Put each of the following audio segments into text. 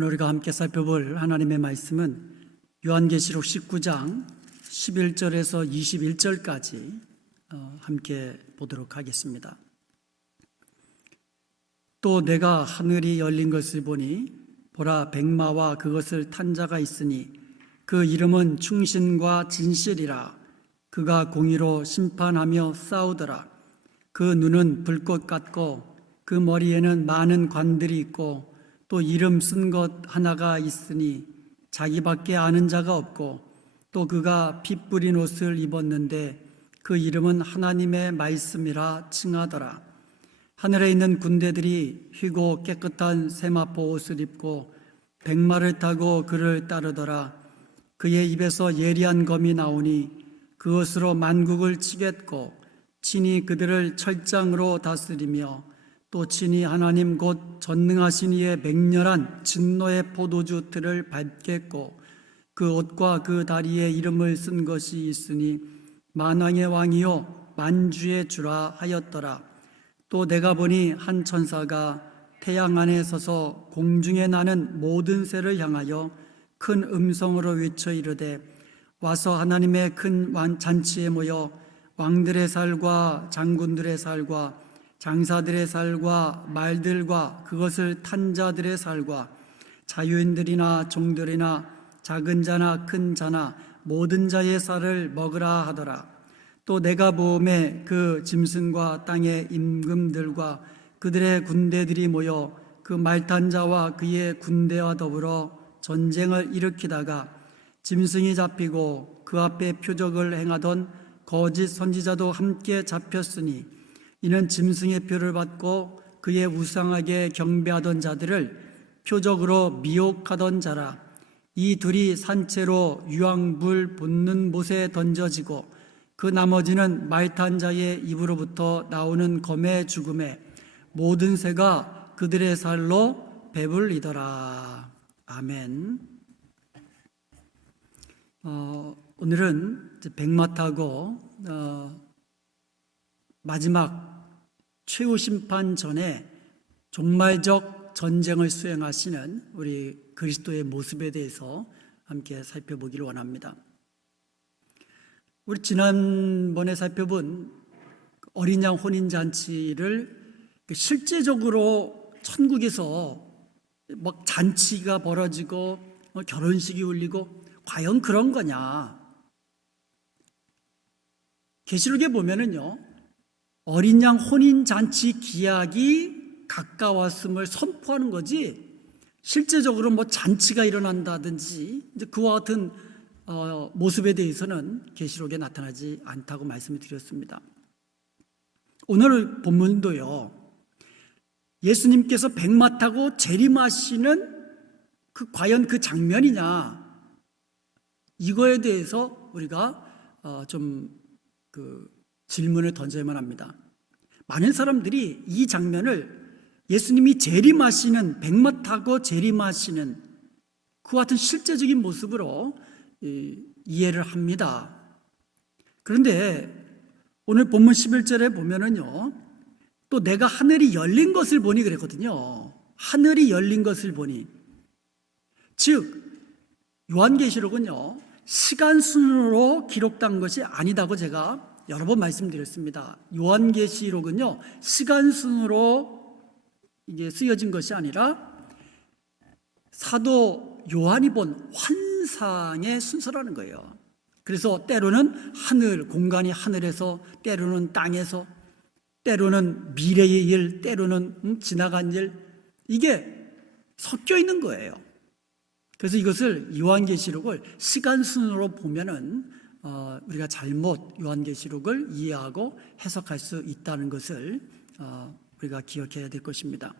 오늘 우리가 함께 살펴볼 하나님의 말씀은 요한계시록 19장 11절에서 21절까지 함께 보도록 하겠습니다. 또 내가 하늘이 열린 것을 보니 보라 백마와 그것을 탄 자가 있으니 그 이름은 충신과 진실이라. 그가 공의로 심판하며 싸우더라. 그 눈은 불꽃 같고 그 머리에는 많은 관들이 있고 또 이름 쓴 것 하나가 있으니 자기밖에 아는 자가 없고 또 그가 피 뿌린 옷을 입었는데 그 이름은 하나님의 말씀이라 칭하더라. 하늘에 있는 군대들이 휘고 깨끗한 세마포 옷을 입고 백마를 타고 그를 따르더라. 그의 입에서 예리한 검이 나오니 그것으로 만국을 치겠고 친히 그들을 철장으로 다스리며 또 친히 하나님 곧 전능하신 이의 맹렬한 진노의 포도주 틀을 밟겠고 그 옷과 그 다리에 이름을 쓴 것이 있으니 만왕의 왕이요 만주의 주라 하였더라. 또 내가 보니 한 천사가 태양 안에 서서 공중에 나는 모든 새를 향하여 큰 음성으로 외쳐 이르되 와서 하나님의 큰 잔치에 모여 왕들의 살과 장군들의 살과 장사들의 살과 말들과 그것을 탄 자들의 살과 자유인들이나 종들이나 작은 자나 큰 자나 모든 자의 살을 먹으라 하더라. 또 내가 보음에 그 짐승과 땅의 임금들과 그들의 군대들이 모여 그 말탄 자와 그의 군대와 더불어 전쟁을 일으키다가 짐승이 잡히고 그 앞에 표적을 행하던 거짓 선지자도 함께 잡혔으니 이는 짐승의 표를 받고 그의 우상하게 경배하던 자들을 표적으로 미혹하던 자라. 이 둘이 산채로 유황불 붓는 못에 던져지고 그 나머지는 말탄 자의 입으로부터 나오는 검의 죽음에 모든 새가 그들의 살로 배불리더라. 아멘. 오늘은 백마 타고 마지막 최후 심판 전에 종말적 전쟁을 수행하시는 우리 그리스도의 모습에 대해서 함께 살펴보기를 원합니다. 우리 지난번에 살펴본 어린 양 혼인잔치를 실제적으로 천국에서 막 잔치가 벌어지고 결혼식이 울리고 과연 그런 거냐? 계시록에 보면은요, 어린 양 혼인잔치 기약이 가까웠음을 선포하는 거지, 실제적으로 뭐 잔치가 일어난다든지 이제 그와 같은 모습에 대해서는 계시록에 나타나지 않다고 말씀을 드렸습니다. 오늘 본문도요, 예수님께서 백마 타고 재림하시는 과연 그 장면이냐, 이거에 대해서 우리가 질문을 던져야만 합니다. 많은 사람들이 이 장면을 예수님이 재림하시는, 백마 타고 재림하시는 그와 같은 실제적인 모습으로 이해를 합니다. 그런데 오늘 본문 11절에 보면은요, 또 내가 하늘이 열린 것을 보니 그랬거든요. 하늘이 열린 것을 보니. 즉, 요한계시록은요, 시간 순으로 기록된 것이 아니다고 제가 여러 번 말씀드렸습니다. 요한계시록은요, 시간 순으로 이게 쓰여진 것이 아니라 사도 요한이 본 환상의 순서라는 거예요. 그래서 때로는 하늘, 공간이 하늘에서, 때로는 땅에서, 때로는 미래의 일, 때로는 지나간 일, 이게 섞여 있는 거예요. 그래서 이것을 요한계시록을 시간 순으로 보면은 우리가 잘못 요한계시록을 이해하고 해석할 수 있다는 것을 우리가 기억해야 될 것입니다.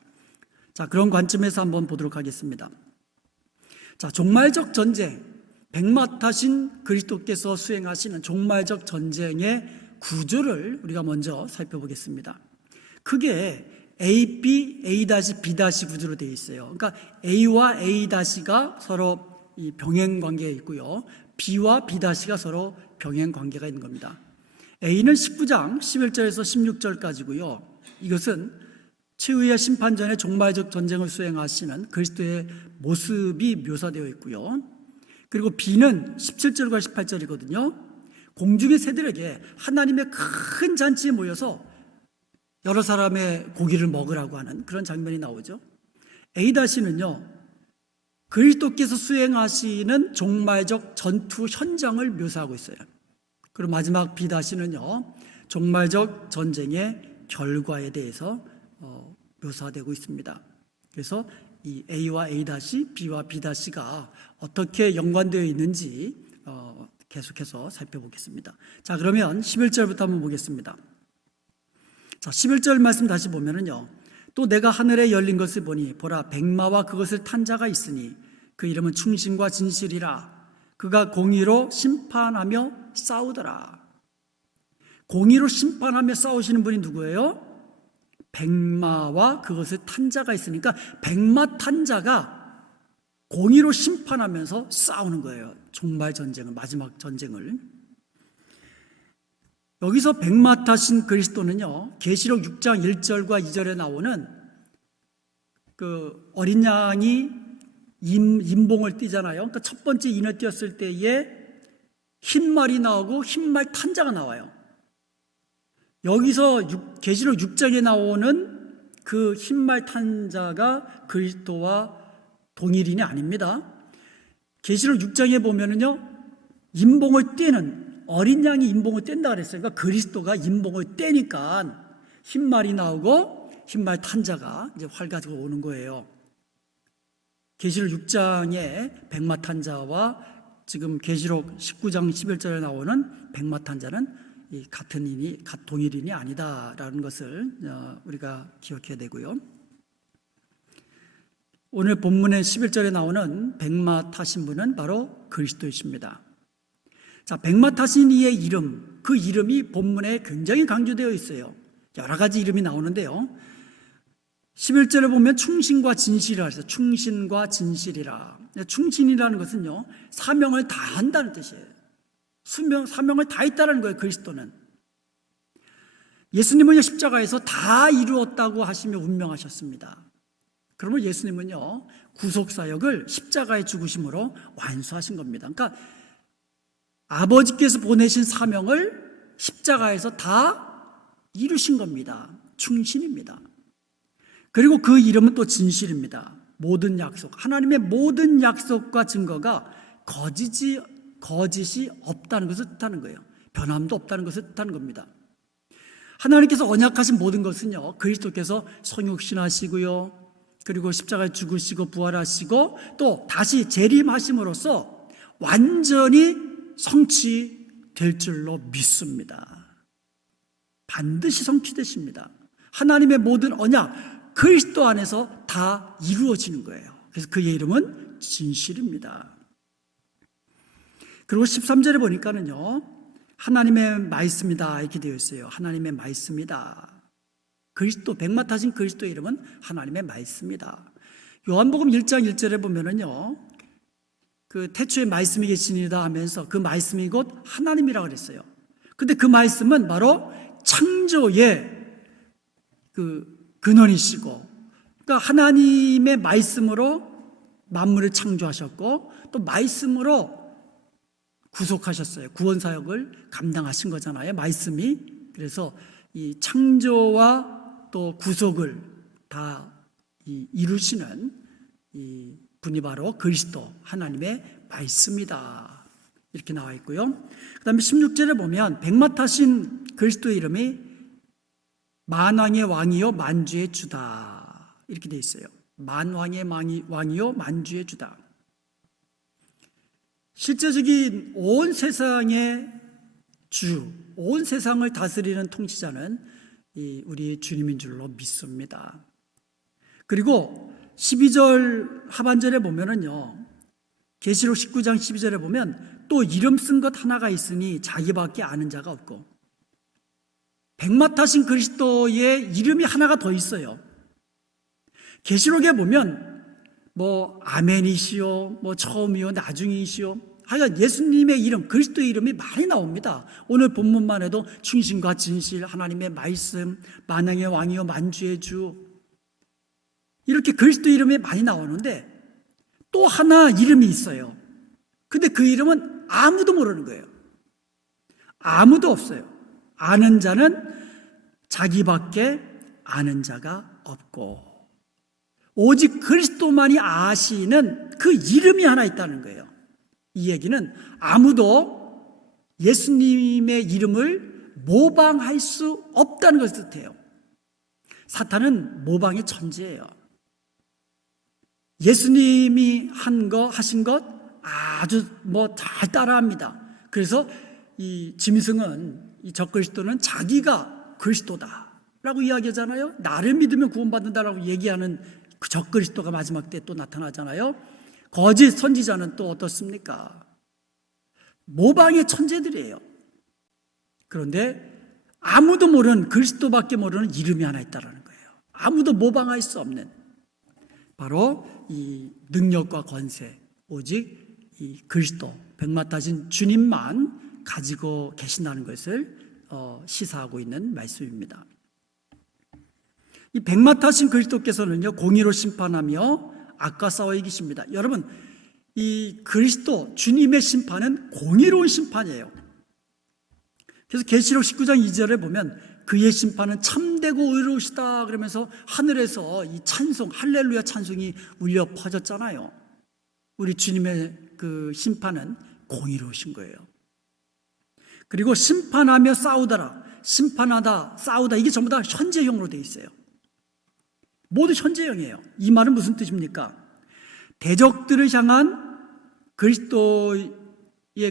자, 그런 관점에서 한번 보도록 하겠습니다. 자, 종말적 전쟁, 백마 타신 그리스도께서 수행하시는 종말적 전쟁의 구조를 우리가 먼저 살펴보겠습니다. 크게 A, B, A-B- 구조로 되어 있어요. 그러니까 A와 A-가 서로 이 병행 관계에 있고요, B와 B-가 서로 병행 관계가 있는 겁니다. A는 19장 11절에서 16절까지고요. 이것은 최후의 심판 전에 종말적 전쟁을 수행하시는 그리스도의 모습이 묘사되어 있고요. 그리고 B는 17절과 18절이거든요. 공중의 새들에게 하나님의 큰 잔치에 모여서 여러 사람의 고기를 먹으라고 하는 그런 장면이 나오죠. A는요, 그리스도께서 수행하시는 종말적 전투 현장을 묘사하고 있어요. 그리고 마지막 B는요, 종말적 전쟁의 결과에 대해서 묘사되고 있습니다. 그래서 이 A와 A-, B와 B-가 어떻게 연관되어 있는지 계속해서 살펴보겠습니다. 자, 그러면 11절부터 한번 보겠습니다. 자, 11절 말씀 다시 보면은요, 또 내가 하늘에 열린 것을 보니 보라 백마와 그것을 탄 자가 있으니 그 이름은 충신과 진실이라. 그가 공의로 심판하며 싸우더라. 공의로 심판하며 싸우시는 분이 누구예요? 백마와 그것을 탄 자가 있으니까 백마 탄 자가 공의로 심판하면서 싸우는 거예요. 종말 전쟁을, 마지막 전쟁을. 여기서 백마 타신 그리스도는요, 계시록 6장 1절과 2절에 나오는 그 어린 양이 임봉을 띠잖아요. 그러니까 첫 번째 인을 띄었을 때에 흰 말이 나오고 흰 말 탄 자가 나와요. 여기서 계시록 6장에 나오는 그 흰 말 탄 자가 그리스도와 동일인이 아닙니다. 계시록 6장에 보면은요, 임봉을 떼는 어린 양이 임봉을 뗀다 그랬어요. 그러니까 그리스도가 임봉을 떼니까 흰 말이 나오고 흰 말 탄 자가 이제 활 가지고 오는 거예요. 계시록 6장의 백마 탄 자와 지금 계시록 19장 11절에 나오는 백마 탄 자는 같은 동일인이 아니다라는 것을 우리가 기억해야 되고요. 오늘 본문의 11절에 나오는 백마 타신 분은 바로 그리스도이십니다. 자, 백마 타신 이의 이름, 그 이름이 본문에 굉장히 강조되어 있어요. 여러 가지 이름이 나오는데요. 11절에 보면 충신과 진실이라 해서 충신과 진실이라. 충신이라는 것은요, 사명을 다 한다는 뜻이에요. 사명을 다 했다는 거예요. 그리스도는 예수님은요, 십자가에서 다 이루었다고 하시며 운명하셨습니다. 그러면 예수님은요, 구속사역을 십자가의 죽으심으로 완수하신 겁니다. 그러니까 아버지께서 보내신 사명을 십자가에서 다 이루신 겁니다. 충신입니다. 그리고 그 이름은 또 진실입니다. 모든 약속, 하나님의 모든 약속과 증거가 거짓이 없다는 것을 뜻하는 거예요. 변함도 없다는 것을 뜻하는 겁니다. 하나님께서 언약하신 모든 것은요, 그리스도께서 성육신하시고요, 그리고 십자가에 죽으시고 부활하시고 또 다시 재림하심으로써 완전히 성취될 줄로 믿습니다. 반드시 성취되십니다. 하나님의 모든 언약, 그리스도 안에서 다 이루어지는 거예요. 그래서 그의 이름은 진실입니다. 그리고 13절에 보니까는요, 하나님의 말씀이다 이렇게 되어 있어요. 하나님의 말씀이다. 그리스도, 백마 타신 그리스도의 이름은 하나님의 말씀이다. 요한복음 1장 1절에 보면은요, 그 태초에 말씀이 계시니라 하면서 그 말씀이 곧 하나님이라고 그랬어요. 근데 그 말씀은 바로 창조의 그 근원이시고, 그러니까 하나님의 말씀으로 만물을 창조하셨고 또 말씀으로 구속하셨어요. 구원사역을 감당하신 거잖아요, 말씀이. 그래서 이 창조와 또 구속을 다 이루시는 이 분이 바로 그리스도, 하나님의 말씀이다 이렇게 나와 있고요. 그 다음에 16절에 보면 백마 타신 그리스도의 이름이 만왕의 왕이요 만주의 주다 이렇게 돼 있어요. 만왕의 왕이요 만주의 주다. 실제적인 온 세상의 주, 온 세상을 다스리는 통치자는 우리 주님인 줄로 믿습니다. 그리고 12절 하반절에 보면은요, 계시록 19장 12절에 보면 또 이름 쓴 것 하나가 있으니 자기밖에 아는 자가 없고, 백마 타신 그리스도의 이름이 하나가 더 있어요. 계시록에 보면 뭐 아멘이시오, 뭐 처음이요, 나중이시오, 하여간 예수님의 이름, 그리스도의 이름이 많이 나옵니다. 오늘 본문만 해도 충신과 진실, 하나님의 말씀, 만왕의 왕이요 만주의 주, 이렇게 그리스도 이름이 많이 나오는데 또 하나 이름이 있어요. 근데 그 이름은 아무도 모르는 거예요. 아무도 없어요. 아는 자는 자기밖에 아는 자가 없고 오직 그리스도만이 아시는 그 이름이 하나 있다는 거예요. 이 얘기는 아무도 예수님의 이름을 모방할 수 없다는 것을 뜻해요. 사탄은 모방의 천재예요. 예수님이 하신 것 아주 잘 따라합니다. 그래서 이 짐승은, 이 적그리스도는 자기가 그리스도다라고 이야기하잖아요. 나를 믿으면 구원받는다라고 얘기하는 그 적그리스도가 마지막 때 또 나타나잖아요. 거짓 선지자는 또 어떻습니까? 모방의 천재들이에요. 그런데 아무도 모르는, 그리스도밖에 모르는 이름이 하나 있다는 거예요. 아무도 모방할 수 없는, 바로 이 능력과 권세, 오직 이 그리스도, 백마 타신 주님만 가지고 계신다는 것을 시사하고 있는 말씀입니다. 이 백마 타신 그리스도께서는요, 공의로 심판하며 악과 싸워 이기십니다. 여러분, 이 그리스도 주님의 심판은 공의로운 심판이에요. 그래서 계시록 19장 2절에 보면 그의 심판은 참되고 의로우시다 그러면서 하늘에서 이 찬송, 할렐루야 찬송이 울려 퍼졌잖아요. 우리 주님의 그 심판은 공의로우신 거예요. 그리고 심판하며 싸우더라, 심판하다, 싸우다, 이게 전부 다 현재형으로 되어 있어요. 모두 현재형이에요. 이 말은 무슨 뜻입니까? 대적들을 향한 그리스도의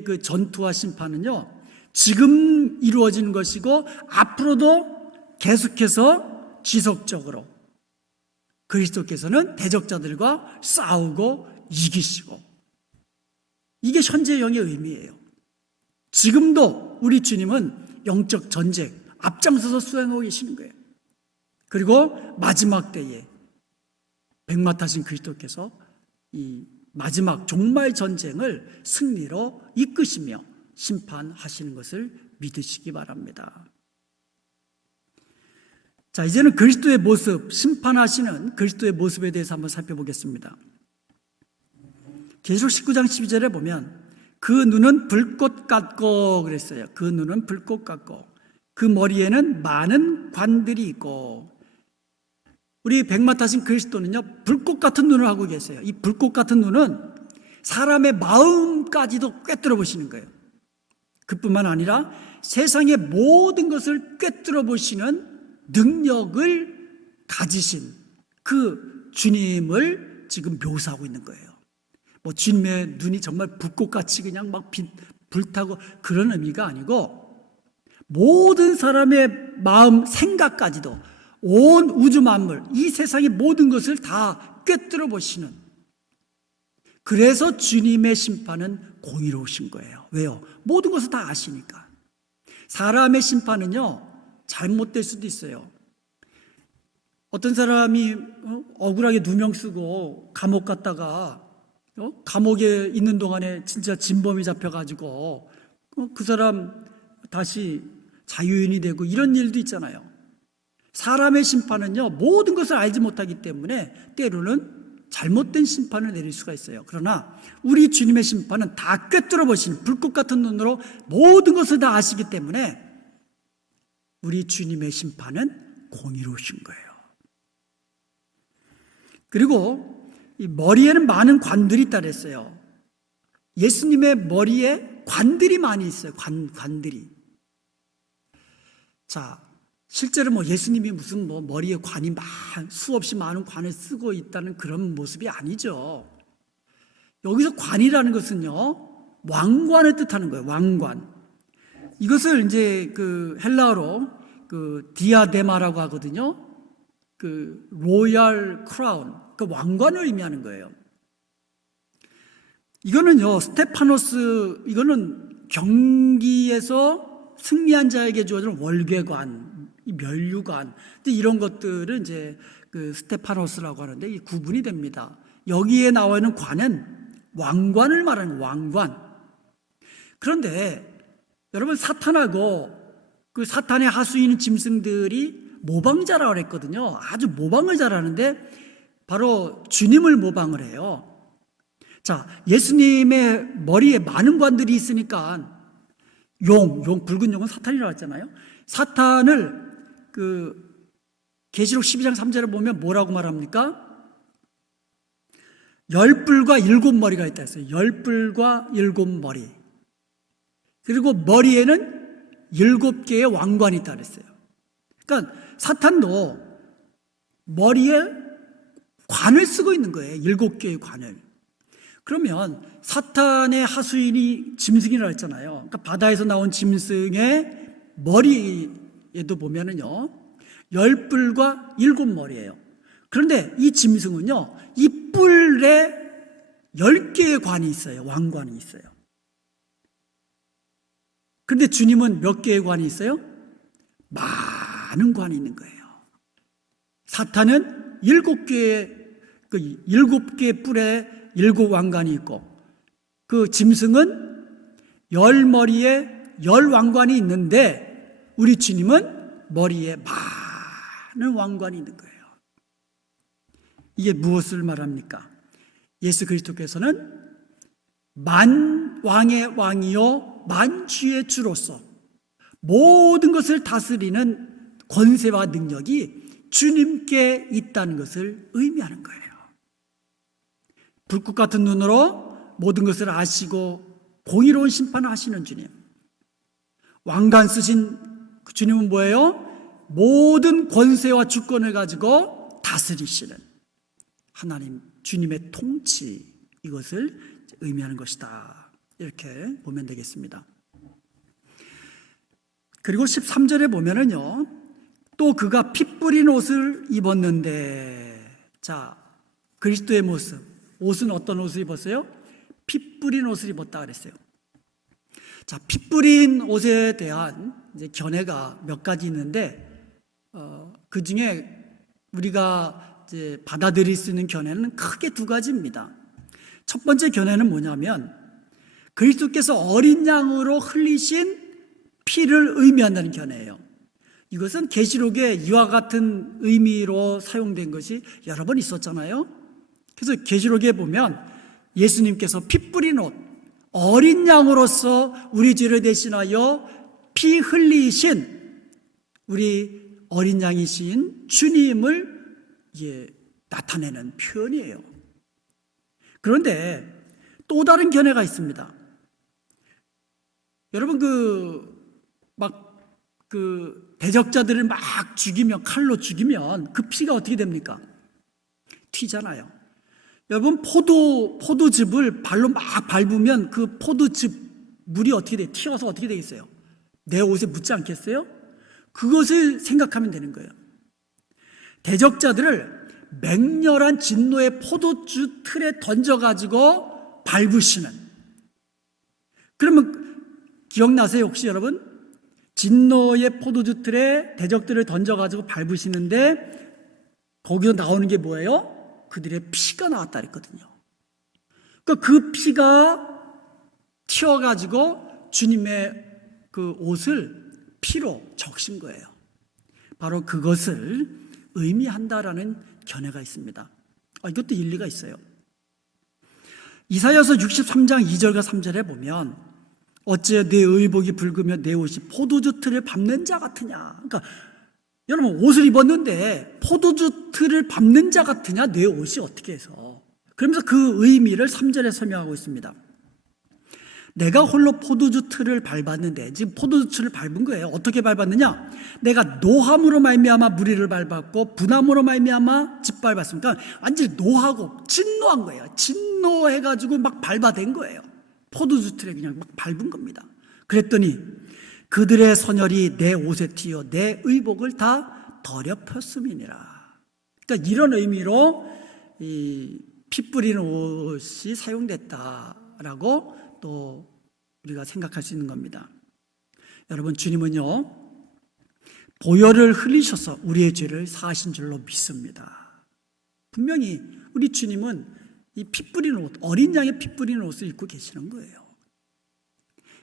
그 전투와 심판은요, 지금 이루어지는 것이고 앞으로도 계속해서 지속적으로 그리스도께서는 대적자들과 싸우고 이기시고, 이게 현재형의 의미예요. 지금도 우리 주님은 영적 전쟁 앞장서서 수행하고 계시는 거예요. 그리고 마지막 때에 백마 타신 그리스도께서 이 마지막 종말 전쟁을 승리로 이끄시며 심판하시는 것을 믿으시기 바랍니다. 자, 이제는 그리스도의 모습, 심판하시는 그리스도의 모습에 대해서 한번 살펴보겠습니다. 계시록 19장 12절에 보면 그 눈은 불꽃 같고 그랬어요. 그 눈은 불꽃 같고 그 머리에는 많은 관들이 있고, 우리 백마 타신 그리스도는요, 불꽃 같은 눈을 하고 계세요. 이 불꽃 같은 눈은 사람의 마음까지도 꿰뚫어 보시는 거예요. 그뿐만 아니라 세상의 모든 것을 꿰뚫어 보시는 능력을 가지신 그 주님을 지금 묘사하고 있는 거예요. 주님의 눈이 정말 불꽃같이 그냥 막 불타고 그런 의미가 아니고, 모든 사람의 마음, 생각까지도, 온 우주 만물, 이 세상의 모든 것을 다 꿰뚫어 보시는, 그래서 주님의 심판은 공의로우신 거예요. 왜요? 모든 것을 다 아시니까. 사람의 심판은요, 잘못될 수도 있어요. 어떤 사람이 억울하게 누명 쓰고 감옥 갔다가 감옥에 있는 동안에 진짜 진범이 잡혀가지고 그 사람 다시 자유인이 되고 이런 일도 있잖아요. 사람의 심판은요, 모든 것을 알지 못하기 때문에 때로는 잘못된 심판을 내릴 수가 있어요. 그러나 우리 주님의 심판은 다 꿰뚫어 보신 불꽃 같은 눈으로 모든 것을 다 아시기 때문에 우리 주님의 심판은 공의로우신 거예요. 그리고 이 머리에는 많은 관들이 있다 그랬어요. 예수님의 머리에 관들이 많이 있어요. 관들이. 자, 실제로 예수님이 무슨 머리에 관이 수없이 많은 관을 쓰고 있다는 그런 모습이 아니죠. 여기서 관이라는 것은요, 왕관을 뜻하는 거예요. 왕관. 이것을 이제 그 헬라어로 그 디아데마라고 하거든요. 그 로얄 크라운, 그 왕관을 의미하는 거예요. 이거는요, 스테파노스, 이거는 경기에서 승리한 자에게 주어지는 월궤관, 멸류관, 이런 것들은 이제 그 스테파노스라고 하는데 이 구분이 됩니다. 여기에 나와 있는 관은 왕관을 말하는 왕관. 그런데 여러분, 사탄하고 그 사탄의 하수인인 짐승들이 모방자라고 그랬거든요. 아주 모방을 잘하는데 바로 주님을 모방을 해요. 자, 예수님의 머리에 많은 관들이 있으니까 붉은 용은 사탄이라고 했잖아요. 사탄을 계시록 12장 3절에 보면 뭐라고 말합니까? 10뿔과 7머리가 있다 했어요. 10뿔과 7머리. 그리고 머리에는 7개의 왕관이 있다 그랬어요. 그러니까 사탄도 머리에 관을 쓰고 있는 거예요. 7개의 관을. 그러면 사탄의 하수인이 짐승이라고 했잖아요. 그러니까 바다에서 나온 짐승의 머리에도 보면은요, 10뿔과 7머리예요. 그런데 이 짐승은요, 이 뿔에 10개의 관이 있어요. 왕관이 있어요. 그런데 주님은 몇 개의 관이 있어요? 많은 관이 있는 거예요. 사탄은 7개의 7개의 뿔에 7 왕관이 있고, 그 짐승은 10머리에 10 왕관이 있는데, 우리 주님은 머리에 많은 왕관이 있는 거예요. 이게 무엇을 말합니까? 예수 그리스도께서는 만왕의 왕이요 만주의 주로서 모든 것을 다스리는 권세와 능력이 주님께 있다는 것을 의미하는 거예요. 불꽃 같은 눈으로 모든 것을 아시고 공의로운 심판을 하시는 주님. 왕관 쓰신 주님은 뭐예요? 모든 권세와 주권을 가지고 다스리시는 하나님, 주님의 통치, 이것을 의미하는 것이다. 이렇게 보면 되겠습니다. 그리고 13절에 보면은요, 또 그가 피 뿌린 옷을 입었는데, 자, 그리스도의 모습, 옷은 어떤 옷을 입었어요? 피 뿌린 옷을 입었다 그랬어요. 자, 피 뿌린 옷에 대한 이제 견해가 몇 가지 있는데, 그 중에 우리가 이제 받아들일 수 있는 견해는 크게 2가지입니다. 첫 번째 견해는 뭐냐면, 그리스도께서 어린 양으로 흘리신 피를 의미한다는 견해예요. 이것은 계시록에 이와 같은 의미로 사용된 것이 여러 번 있었잖아요. 그래서 계시록에 보면 예수님께서 피 뿌린 옷, 어린 양으로서 우리 죄를 대신하여 피 흘리신 우리 어린 양이신 주님을 나타내는 표현이에요. 그런데 또 다른 견해가 있습니다. 여러분, 대적자들을 막 죽이면, 칼로 죽이면 그 피가 어떻게 됩니까? 튀잖아요. 여러분, 포도즙을 발로 막 밟으면 그 포도즙 물이 어떻게 돼요? 튀어서 어떻게 되겠어요? 내 옷에 묻지 않겠어요? 그것을 생각하면 되는 거예요. 대적자들을 맹렬한 진노의 포도주 틀에 던져가지고 밟으시는. 그러면 기억나세요? 혹시 여러분? 진노의 포도주 틀에 대적들을 던져가지고 밟으시는데 거기서 나오는 게 뭐예요? 그들의 피가 나왔다 그랬거든요. 그러니까 그 피가 튀어가지고 주님의 그 옷을 피로 적신 거예요. 바로 그것을 의미한다라는 견해가 있습니다. 이것도 일리가 있어요. 이사야서 63장 2절과 3절에 보면 어찌 내 의복이 붉으며 내 옷이 포도주 틀을 밟는 자 같으냐. 그러니까 여러분, 옷을 입었는데 포도주 틀을 밟는 자 같으냐, 내 옷이 어떻게 해서. 그러면서 그 의미를 3절에 설명하고 있습니다. 내가 홀로 포도주 틀을 밟았는데, 지금 포도주 틀을 밟은 거예요. 어떻게 밟았느냐? 내가 노함으로 말미암아 무리를 밟았고 분함으로 말미암아 짓밟았으니까 완전히 노하고 진노한 거예요. 진노해가지고 막 밟아댄 거예요. 포도주 틀에 그냥 막 밟은 겁니다. 그랬더니 그들의 선혈이 내 옷에 튀어 내 의복을 다 더럽혔음이니라. 그러니까 이런 의미로 이 피 뿌리는 옷이 사용됐다라고 또 우리가 생각할 수 있는 겁니다. 여러분, 주님은요, 보혈을 흘리셔서 우리의 죄를 사하신 줄로 믿습니다. 분명히 우리 주님은 이 피 뿌리는 옷, 어린 양의 피 뿌리는 옷을 입고 계시는 거예요.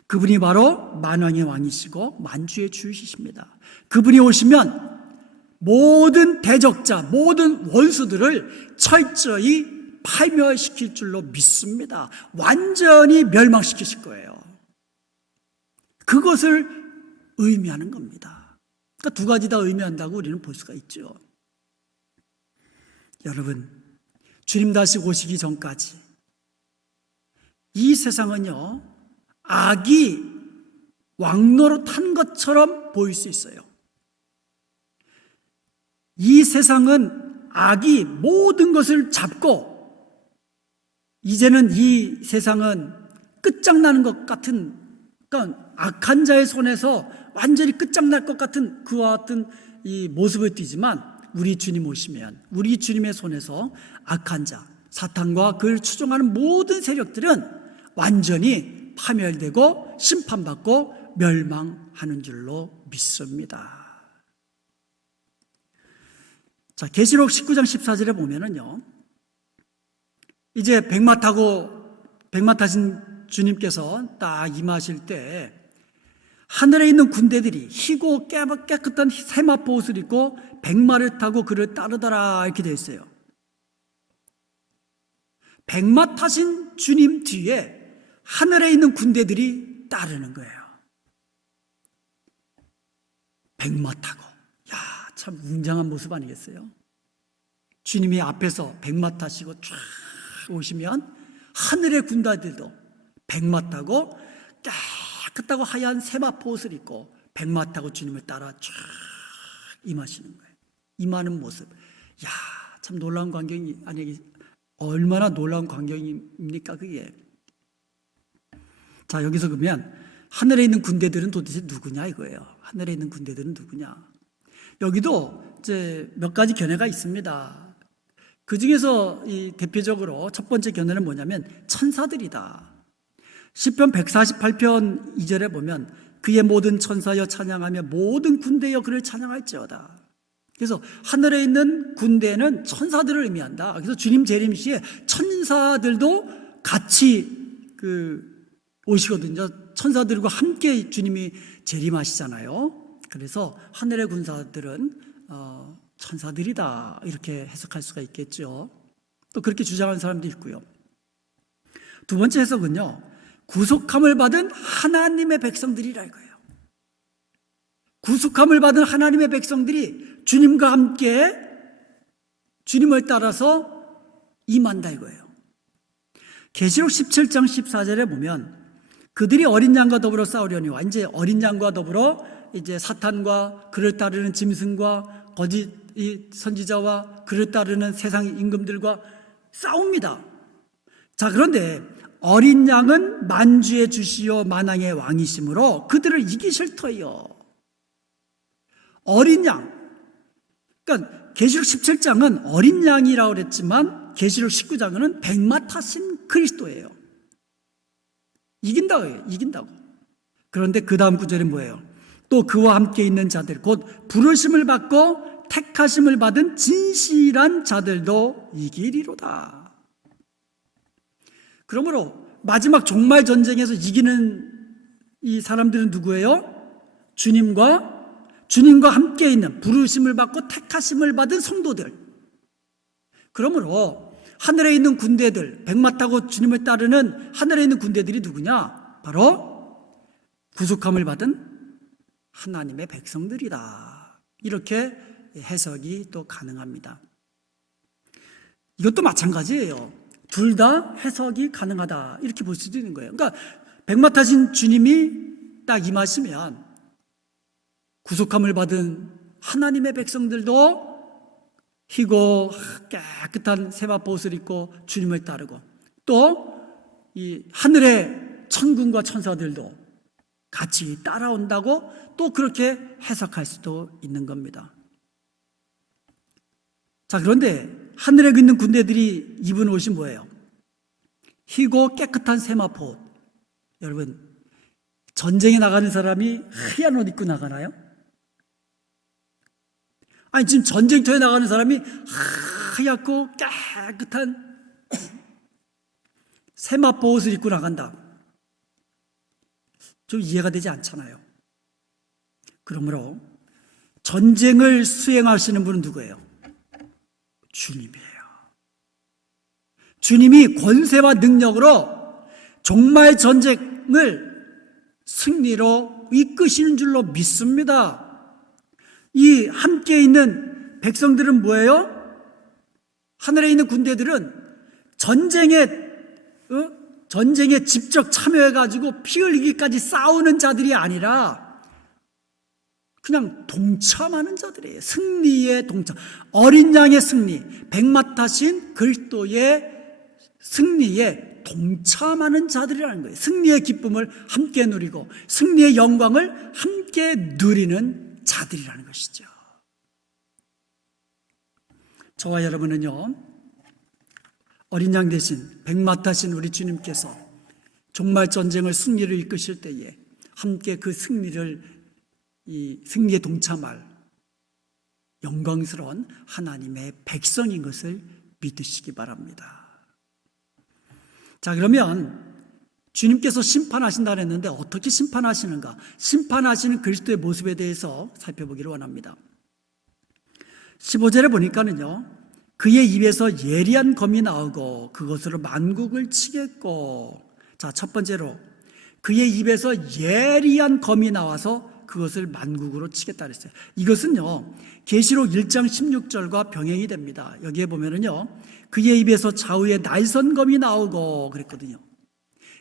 그분이 바로 만왕의 왕이시고 만주의 주이십니다. 그분이 오시면 모든 대적자, 모든 원수들을 철저히 파멸시킬 줄로 믿습니다. 완전히 멸망시키실 거예요. 그것을 의미하는 겁니다. 그러니까 두 가지 다 의미한다고 우리는 볼 수가 있죠. 여러분, 주님 다시 오시기 전까지 이 세상은요, 악이 왕노릇한 것처럼 보일 수 있어요. 이 세상은 악이 모든 것을 잡고 이제는 이 세상은 끝장나는 것 같은, 그러니까 악한 자의 손에서 완전히 끝장날 것 같은 그와 같은 이 모습을 띠지만, 우리 주님 오시면 우리 주님의 손에서 악한 자, 사탄과 그를 추종하는 모든 세력들은 완전히 파멸되고 심판받고 멸망하는 줄로 믿습니다. 자, 계시록 19장 14절에 보면은요, 이제 백마 타신 주님께서 딱 임하실 때 하늘에 있는 군대들이 희고 깨끗한 세마포 옷을 입고 백마를 타고 그를 따르더라, 이렇게 되어 있어요. 백마 타신 주님 뒤에 하늘에 있는 군대들이 따르는 거예요. 백마 타고. 야, 참 웅장한 모습 아니겠어요? 주님이 앞에서 백마 타시고 쫙 오시면 하늘의 군대들도 백마 타고 깨끗하고 하얀 세마포 옷을 입고 백마 타고 주님을 따라 쫙 임하시는 거예요. 임하는 모습. 야, 참 놀라운 광경이, 아니, 얼마나 놀라운 광경입니까, 그게. 자, 여기서 그러면 하늘에 있는 군대들은 도대체 누구냐 이거예요. 하늘에 있는 군대들은 누구냐. 여기도 이제 몇 가지 견해가 있습니다. 그 중에서 이 대표적으로 첫 번째 견해는 뭐냐면 천사들이다. 시편 148편 2절에 보면 그의 모든 천사여 찬양하며 모든 군대여 그를 찬양할지어다. 그래서 하늘에 있는 군대는 천사들을 의미한다. 그래서 주님 재림 시에 천사들도 같이 오시거든요. 천사들과 함께 주님이 재림하시잖아요. 그래서 하늘의 군사들은 천사들이다, 이렇게 해석할 수가 있겠죠. 또 그렇게 주장하는 사람도 있고요. 두 번째 해석은요, 구속함을 받은 하나님의 백성들이라 이거예요. 구속함을 받은 하나님의 백성들이 주님과 함께 주님을 따라서 임한다 이거예요. 계시록 17장 14절에 보면 그들이 어린 양과 더불어 싸우려니와, 이제 어린 양과 더불어 이제 사탄과 그를 따르는 짐승과 거짓 선지자와 그를 따르는 세상 임금들과 싸웁니다. 자, 그런데 어린 양은 만주의 주시요 만왕의 왕이시므로 그들을 이기실 터이요. 어린 양. 그러니까 계시록 17장은 어린 양이라고 그랬지만 계시록 19장은 백마 타신 그리스도예요. 이긴다고. 그런데 그 다음 구절이 뭐예요? 또 그와 함께 있는 자들, 곧 부르심을 받고 택하심을 받은 진실한 자들도 이기리로다. 그러므로 마지막 종말 전쟁에서 이기는 이 사람들은 누구예요? 주님과 함께 있는, 부르심을 받고 택하심을 받은 성도들. 그러므로 하늘에 있는 군대들, 백마 타고 주님을 따르는 하늘에 있는 군대들이 누구냐? 바로 구속함을 받은 하나님의 백성들이다. 이렇게 해석이 또 가능합니다. 이것도 마찬가지예요. 둘 다 해석이 가능하다, 이렇게 볼 수도 있는 거예요. 그러니까 백마 타신 주님이 딱 임하시면 구속함을 받은 하나님의 백성들도 희고 깨끗한 세마포 옷을 입고 주님을 따르고, 또 이 하늘의 천군과 천사들도 같이 따라온다고 또 그렇게 해석할 수도 있는 겁니다. 자, 그런데 하늘에 있는 군대들이 입은 옷이 뭐예요? 희고 깨끗한 세마포 옷. 여러분, 전쟁에 나가는 사람이 하얀 옷 입고 나가나요? 아니, 지금 전쟁터에 나가는 사람이 하얗고 깨끗한 세마포 옷을 입고 나간다. 좀 이해가 되지 않잖아요. 그러므로 전쟁을 수행하시는 분은 누구예요? 주님이에요. 주님이 권세와 능력으로 종말 전쟁을 승리로 이끄시는 줄로 믿습니다. 이 함께 있는 백성들은 뭐예요? 하늘에 있는 군대들은 전쟁에 직접 참여해가지고 피 흘리기까지 싸우는 자들이 아니라 그냥 동참하는 자들이에요. 승리의 동참. 어린 양의 승리, 백마 타신 그리스도의 승리에 동참하는 자들이라는 거예요. 승리의 기쁨을 함께 누리고 승리의 영광을 함께 누리는 자들이라는 것이죠. 저와 여러분은요, 어린 양 대신 백마 타신 우리 주님께서 종말 전쟁을 승리로 이끄실 때에 함께 그 이 승리에 동참할 영광스러운 하나님의 백성인 것을 믿으시기 바랍니다. 자, 그러면 주님께서 심판하신다 그랬는데 어떻게 심판하시는가? 심판하시는 그리스도의 모습에 대해서 살펴보기를 원합니다. 15절에 보니까는요, 그의 입에서 예리한 검이 나오고 그것으로 만국을 치겠고, 자, 첫 번째로 그의 입에서 예리한 검이 나와서 그것을 만국으로 치겠다 그랬어요. 이것은요, 계시록 1장 16절과 병행이 됩니다. 여기에 보면은요, 그의 입에서 좌우에 날선검이 나오고 그랬거든요.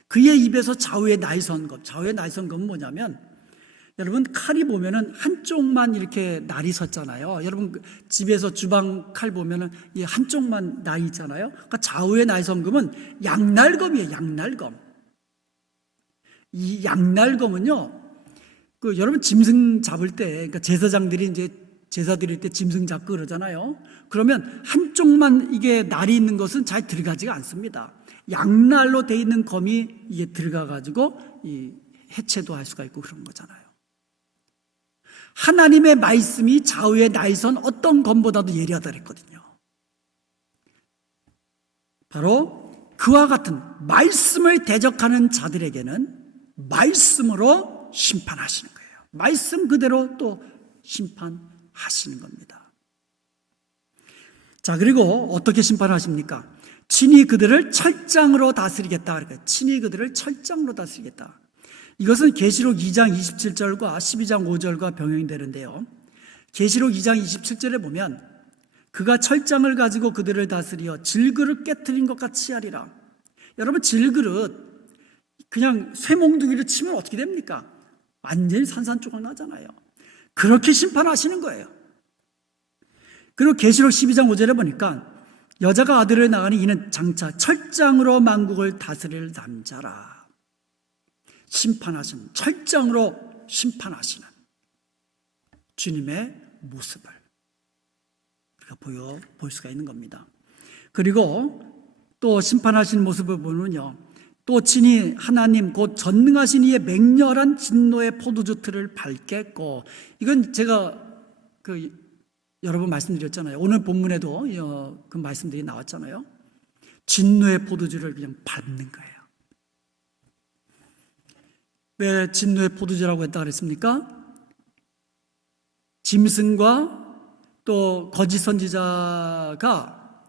그의 입에서 좌우에 날선검. 좌우에 날선검은 뭐냐면, 여러분 칼이 보면은 한쪽만 이렇게 날이 섰잖아요. 여러분 집에서 주방 칼 보면은 이 한쪽만 날이 있잖아요. 그러니까 좌우의 날선검은 양날검이에요. 양날검. 이 양날검은요, 여러분 짐승 잡을 때, 그러니까 제사장들이 이제 제사 드릴 때 짐승 잡고 그러잖아요. 그러면 한쪽만 이게 날이 있는 것은 잘 들어가지가 않습니다. 양날로 돼 있는 검이 이게 들어가가지고 이 해체도 할 수가 있고 그런 거잖아요. 하나님의 말씀이 좌우에 날선 어떤 검보다도 예리하다 그랬거든요. 바로 그와 같은 말씀을 대적하는 자들에게는 말씀으로 심판하시는 거예요. 말씀 그대로 또 심판하시는 겁니다. 자, 그리고 어떻게 심판하십니까? 친히 그들을 철장으로 다스리겠다. 그러니까 친히 그들을 철장으로 다스리겠다. 이것은 계시록 2장 27절과 12장 5절과 병행이 되는데요. 계시록 2장 27절에 보면 그가 철장을 가지고 그들을 다스리어 질그릇 깨트린 것 같이 하리라. 여러분, 질그릇 그냥 쇠몽둥이를 치면 어떻게 됩니까? 완전히 산산조각 나잖아요. 그렇게 심판하시는 거예요. 그리고 계시록 12장 5절에 보니까 여자가 아들을 낳으니 이는 장차 철장으로 만국을 다스릴 남자라. 심판하시는, 철장으로 심판하시는 주님의 모습을 우리가 볼 수가 있는 겁니다. 그리고 또 심판하시는 모습을 보면요, 또 친히 하나님 곧 전능하신 이의 맹렬한 진노의 포도주 틀을 밟겠고, 이건 제가 여러 번 말씀드렸잖아요. 오늘 본문에도 그 말씀들이 나왔잖아요. 진노의 포도주를 그냥 밟는 거예요. 왜 진노의 포도주라고 했다 그랬습니까? 짐승과 또 거짓 선지자가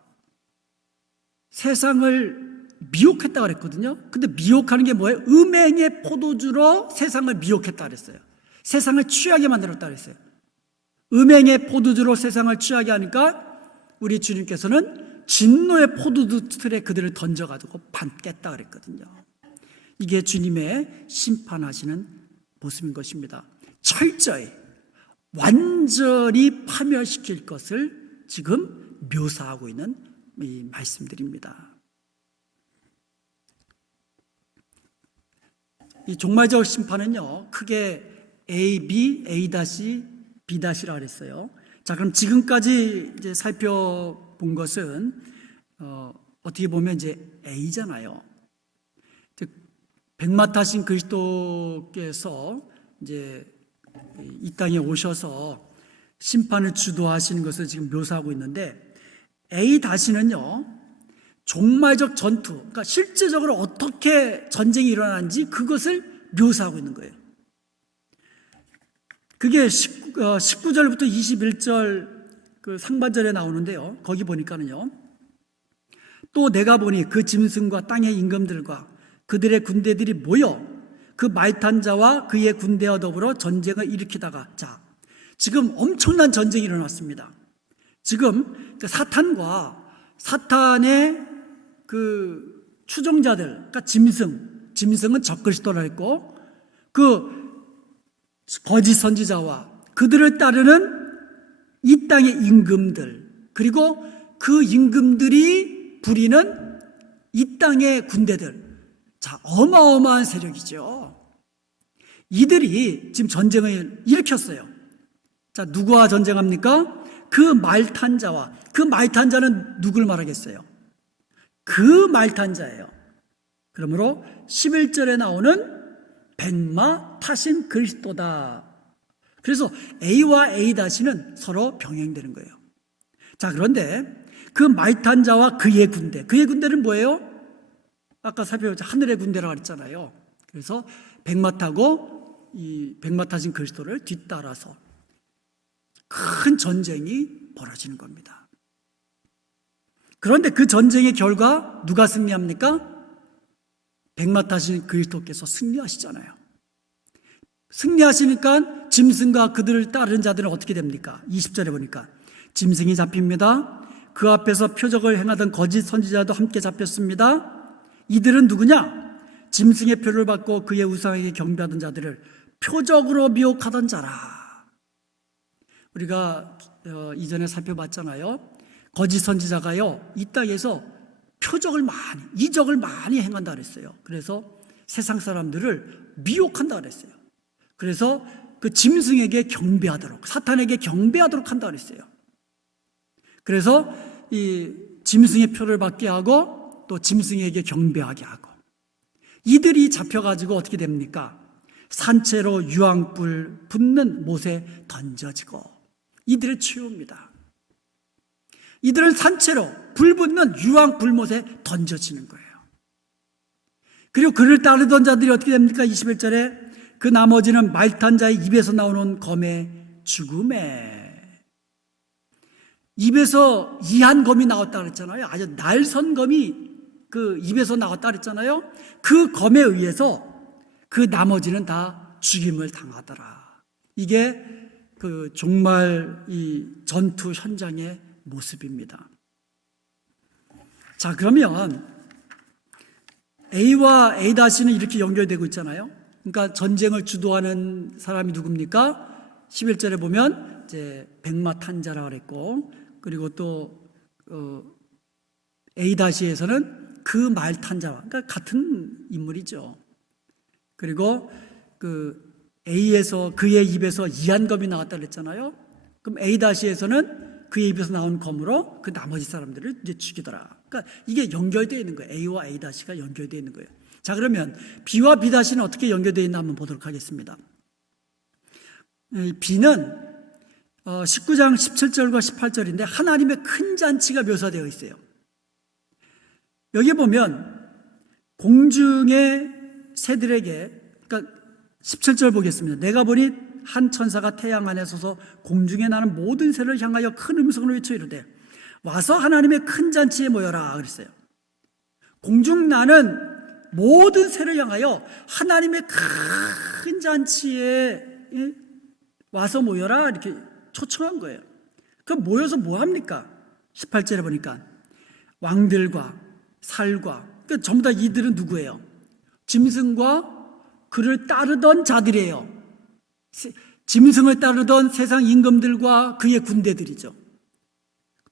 세상을 미혹했다 그랬거든요. 근데 미혹하는 게 뭐예요? 음행의 포도주로 세상을 미혹했다 그랬어요. 세상을 취하게 만들었다 그랬어요. 음행의 포도주로 세상을 취하게 하니까 우리 주님께서는 진노의 포도주 틀에 그들을 던져가지고 밟겠다 그랬거든요. 이게 주님의 심판하시는 모습인 것입니다. 철저히 완전히 파멸시킬 것을 지금 묘사하고 있는 이 말씀들입니다. 이 종말적 심판은요, 크게 A, B, A-B-B라고 그랬어요. 자, 그럼 지금까지 이제 살펴본 것은 어떻게 보면 이제 A잖아요. 백마 타신 그리스도께서 이제 이 땅에 오셔서 심판을 주도하시는 것을 지금 묘사하고 있는데, A-는요, 종말적 전투, 그러니까 실제적으로 어떻게 전쟁이 일어나는지 그것을 묘사하고 있는 거예요. 그게 19절부터 21절 그 상반절에 나오는데요. 거기 보니까는요. 또 내가 보니 그 짐승과 땅의 임금들과 그들의 군대들이 모여 그 말탄 자와 그의 군대와 더불어 전쟁을 일으키다가, 자, 지금 엄청난 전쟁이 일어났습니다. 지금 사탄과 사탄의 그 추종자들, 그러니까 짐승은 적그리스도라 했고, 그 거짓 선지자와 그들을 따르는 이 땅의 임금들, 그리고 그 임금들이 부리는 이 땅의 군대들, 자, 어마어마한 세력이죠. 이들이 지금 전쟁을 일으켰어요. 자, 누구와 전쟁합니까? 그 말탄 자와, 그 말탄 자는 누굴 말하겠어요? 그 말탄 자예요. 그러므로 11절에 나오는 백마 타신 그리스도다. 그래서 A와 A-는 서로 병행되는 거예요. 자, 그런데 그 말탄 자와 그의 군대는 뭐예요? 아까 살펴보자 하늘의 군대라고 했잖아요. 그래서 백마 타고 이 백마 타신 그리스도를 뒤따라서 큰 전쟁이 벌어지는 겁니다. 그런데 그 전쟁의 결과 누가 승리합니까? 백마 타신 그리스도께서 승리하시잖아요. 승리하시니까 짐승과 그들을 따르는 자들은 어떻게 됩니까? 20절에 보니까 짐승이 잡힙니다. 그 앞에서 표적을 행하던 거짓 선지자도 함께 잡혔습니다. 이들은 누구냐? 짐승의 표를 받고 그의 우상에게 경배하던 자들을 표적으로 미혹하던 자라. 우리가 이전에 살펴봤잖아요. 거짓 선지자가요, 이 땅에서 이적을 많이 행한다 그랬어요. 그래서 세상 사람들을 미혹한다 그랬어요. 그래서 그 짐승에게 경배하도록, 사탄에게 경배하도록 한다 그랬어요. 그래서 이 짐승의 표를 받게 하고 또 짐승에게 경배하게 하고, 이들이 잡혀가지고 어떻게 됩니까? 산채로 유황불 붙는 못에 던져지고, 이들을 치웁니다. 이들은 산채로 불 붙는 유황불못에 던져지는 거예요. 그리고 그를 따르던 자들이 어떻게 됩니까? 21절에 그 나머지는 말탄 자의 입에서 나오는 검의 죽음에, 입에서 이한 검이 나왔다 그랬잖아요. 아주 날선 검이 그 입에서 나왔다 그랬잖아요. 그 검에 의해서 그 나머지는 다 죽임을 당하더라. 이게 그 종말 이 전투 현장의 모습입니다. 자, 그러면 A와 A-는 이렇게 연결되고 있잖아요. 그러니까 전쟁을 주도하는 사람이 누굽니까? 11절에 보면 이제 백마 탄자라 그랬고, 그리고 또 A-에서는 그 말 탄자와, 그러니까 같은 인물이죠. 그리고 그 A에서 그의 입에서 이한검이 나왔다 그랬잖아요. 그럼 A-에서는 그의 입에서 나온 검으로 그 나머지 사람들을 이제 죽이더라. 그러니까 이게 연결되어 있는 거예요. A와 A-가 연결되어 있는 거예요. 자, 그러면 B와 B-는 어떻게 연결되어 있나 한번 보도록 하겠습니다. B는 19장 17절과 18절인데 하나님의 큰 잔치가 묘사되어 있어요. 여기 보면 공중의 새들에게, 그러니까 17절 보겠습니다. 내가 보니 한 천사가 태양 안에 서서 공중에 나는 모든 새를 향하여 큰 음성으로 외쳐 이르되 와서 하나님의 큰 잔치에 모여라 그랬어요. 공중 나는 모든 새를 향하여 하나님의 큰 잔치에 와서 모여라 이렇게 초청한 거예요. 그럼 모여서 뭐 합니까? 18절에 보니까 왕들과 살과, 그러니까 전부 다 이들은 누구예요? 짐승과 그를 따르던 자들이에요. 짐승을 따르던 세상 임금들과 그의 군대들이죠.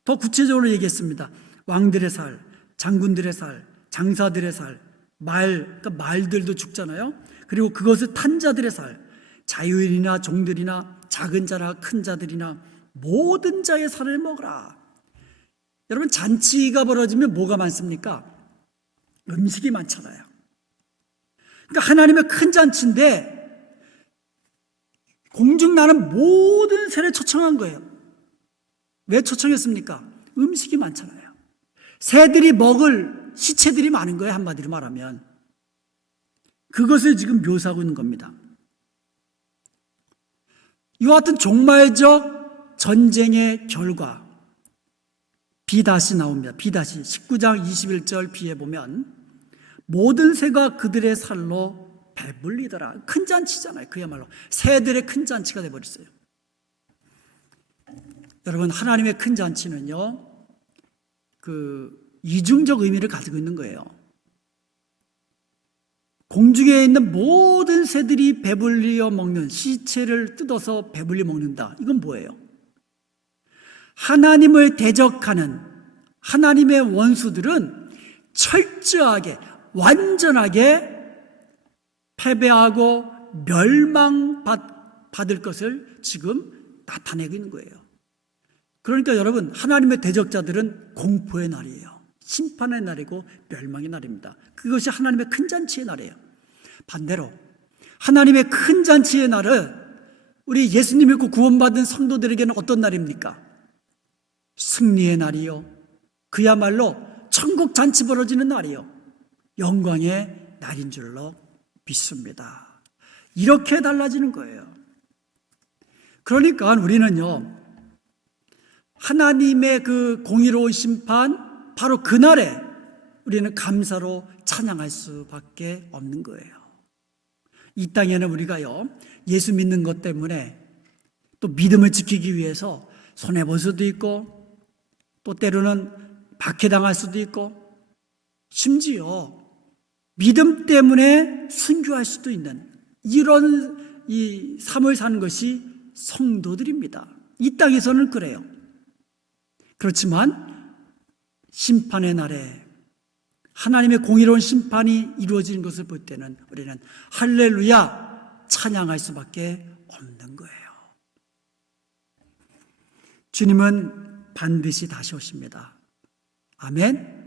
더 구체적으로 얘기했습니다. 왕들의 살, 장군들의 살, 장사들의 살, 그러니까 말들도 죽잖아요. 그리고 그것을 탄 자들의 살, 자유인이나 종들이나 작은 자나 큰 자들이나 모든 자의 살을 먹으라. 여러분, 잔치가 벌어지면 뭐가 많습니까? 음식이 많잖아요. 그러니까 하나님의 큰 잔치인데 공중 나는 모든 새를 초청한 거예요. 왜 초청했습니까? 음식이 많잖아요. 새들이 먹을 시체들이 많은 거예요. 한마디로 말하면. 그것을 지금 묘사하고 있는 겁니다. 이와 같은 종말적 전쟁의 결과 비다시 나옵니다. 비다시 19장 21절 B에 보면 모든 새가 그들의 살로 배불리더라. 큰 잔치잖아요. 그야말로 새들의 큰 잔치가 되어버렸어요. 여러분, 하나님의 큰 잔치는요, 이중적 의미를 가지고 있는 거예요. 공중에 있는 모든 새들이 배불리어 먹는, 시체를 뜯어서 배불리 먹는다. 이건 뭐예요? 하나님을 대적하는 하나님의 원수들은 철저하게, 완전하게 패배하고 멸망받을 것을 지금 나타내고 있는 거예요. 그러니까 여러분, 하나님의 대적자들은 공포의 날이에요. 심판의 날이고 멸망의 날입니다. 그것이 하나님의 큰 잔치의 날이에요. 반대로 하나님의 큰 잔치의 날은 우리 예수님 믿고 구원받은 성도들에게는 어떤 날입니까? 승리의 날이요, 그야말로 천국 잔치 벌어지는 날이요, 영광의 날인 줄로 믿습니다. 이렇게 달라지는 거예요. 그러니까 우리는요, 하나님의 그 공의로운 심판, 바로 그날에 우리는 감사로 찬양할 수밖에 없는 거예요. 이 땅에는 우리가요, 예수 믿는 것 때문에 또 믿음을 지키기 위해서 손해볼 수도 있고, 또 때로는 박해당할 수도 있고, 심지어 믿음 때문에 순교할 수도 있는 이런 이 삶을 사는 것이 성도들입니다. 이 땅에서는 그래요. 그렇지만 심판의 날에 하나님의 공의로운 심판이 이루어지는 것을 볼 때는 우리는 할렐루야 찬양할 수밖에 없는 거예요. 주님은 반드시 다시 오십니다. 아멘.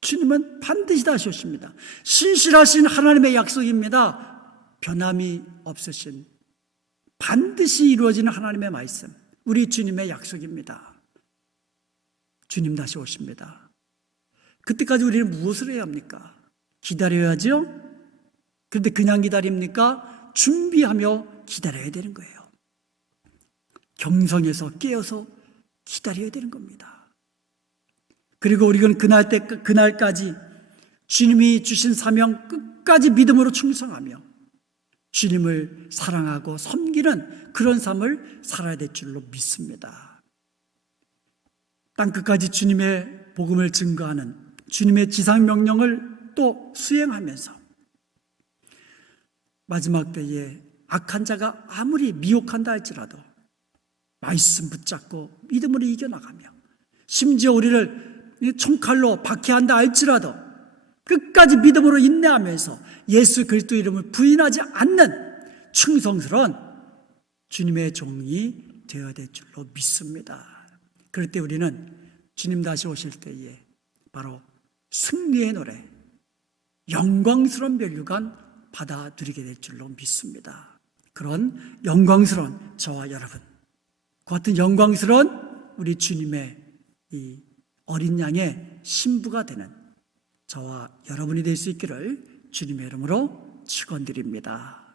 주님은 반드시 다시 오십니다. 신실하신 하나님의 약속입니다. 변함이 없으신, 반드시 이루어지는 하나님의 말씀, 우리 주님의 약속입니다. 주님 다시 오십니다. 그때까지 우리는 무엇을 해야 합니까? 기다려야죠. 그런데 그냥 기다립니까? 준비하며 기다려야 되는 거예요. 경성에서 깨어서 기다려야 되는 겁니다. 그리고 우리는 그날까지 주님이 주신 사명 끝까지 믿음으로 충성하며 주님을 사랑하고 섬기는 그런 삶을 살아야 될 줄로 믿습니다. 땅끝까지 주님의 복음을 증거하는 주님의 지상명령을 또 수행하면서 마지막 때에 악한 자가 아무리 미혹한다 할지라도 말씀 붙잡고 믿음으로 이겨나가며, 심지어 우리를 총칼로 박해한다 할지라도 끝까지 믿음으로 인내하면서 예수 그리스도 이름을 부인하지 않는 충성스러운 주님의 종이 되어야 될 줄로 믿습니다. 그럴 때 우리는 주님 다시 오실 때에 바로 승리의 노래, 영광스러운 멸류관 받아들이게 될 줄로 믿습니다. 그런 영광스러운 저와 여러분, 그 같은 영광스러운 우리 주님의 이 어린 양의 신부가 되는 저와 여러분이 될 수 있기를 주님의 이름으로 축원드립니다.